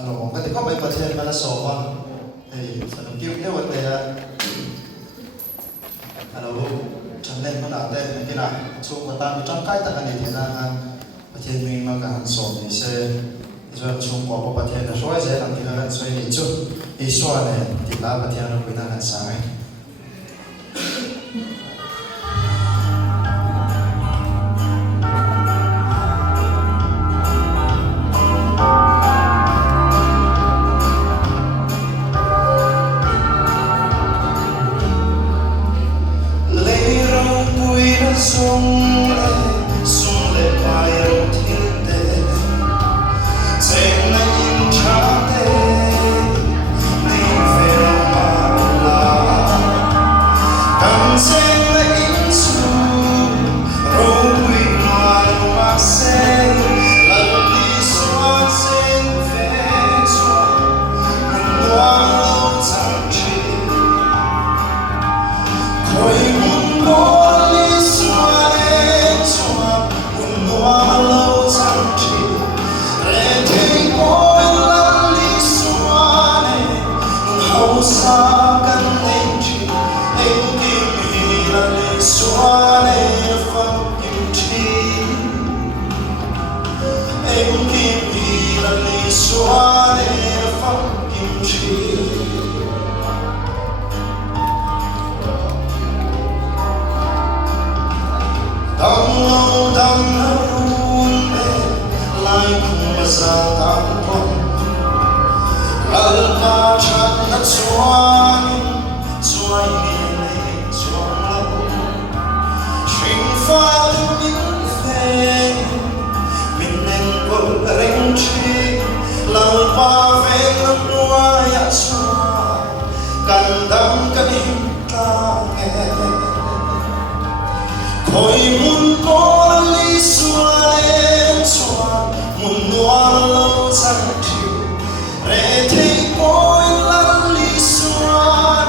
Ano, kati ko may patient pala sowan. Sa nung cute niya, wala ya. Ano, chanel mo natin, kina, so kata mo chang kahit na kanina na patient mo yung mga hanson, isa, chung ko pa patient na siya, isa lang kinakan so yung ito, iswa na, tila patient na pinakan sa akin. Sung le pai ro thiên te Zeng na yin cha te Ni fe ma la Kan zeng na yin su Ro hui ma lo ma se La li suan zeng fe chua Mun nuang lo zang chi Koi mun bo sa kan anh chị anh tìm hi là lý xóa để phong kim chi anh tìm hi là lý xóa để phong kim chi đâm lâu bên lại không mà ra tạm quan Alpa chan na chuan chuai ni nei chuan lo Shing fa min fe min nen ko reng chi Alpa ve na noa ya chuan kan dam kan him ta nghe Khoi mun ko li suan en chuan mun noa lo chang chi Re thấy môi lăn lý xoan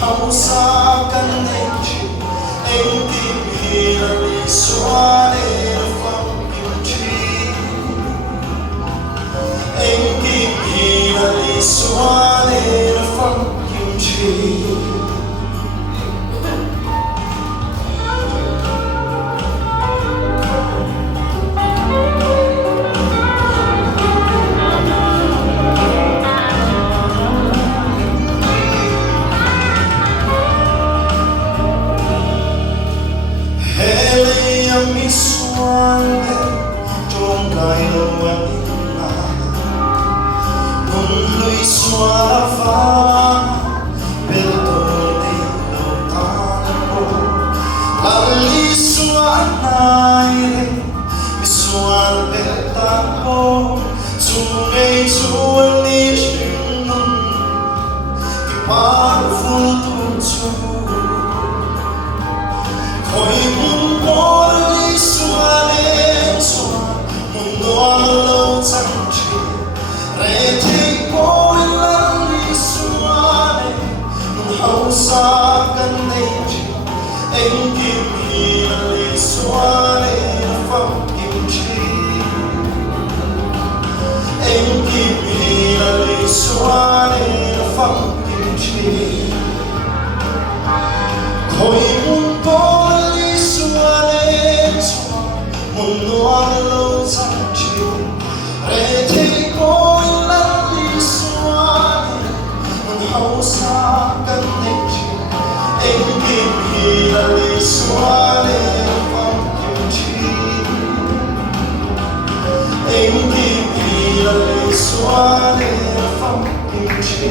Hậu xa căn anh chị Anh tìm hi là lý xoan Em phong kim chi Anh tìm hi là lý xoan Em phong kim chi mi xuan trong gai lâu anh là muốn lui xóa phá bên tôi đi lâu ta cô là lý xóa này mi xuan bên ta cô chung ngày chuan đi chừng nung thì bao phương tu chu khoi muốn có Re thấy môi lăn lý xoan Hậu xa căn anh chị anh tìm hi là lý xoan phong kim chi anh tìm hi là lý xoan phong kim chi khoi muốn có lý xoan muốn noa lâu chang chi Re thấy môi lăn lý xoan Hậu xa căn anh chị anh tìm hi là lý xoan phong kim chi anh tìm hi là lý xoan phong kim chi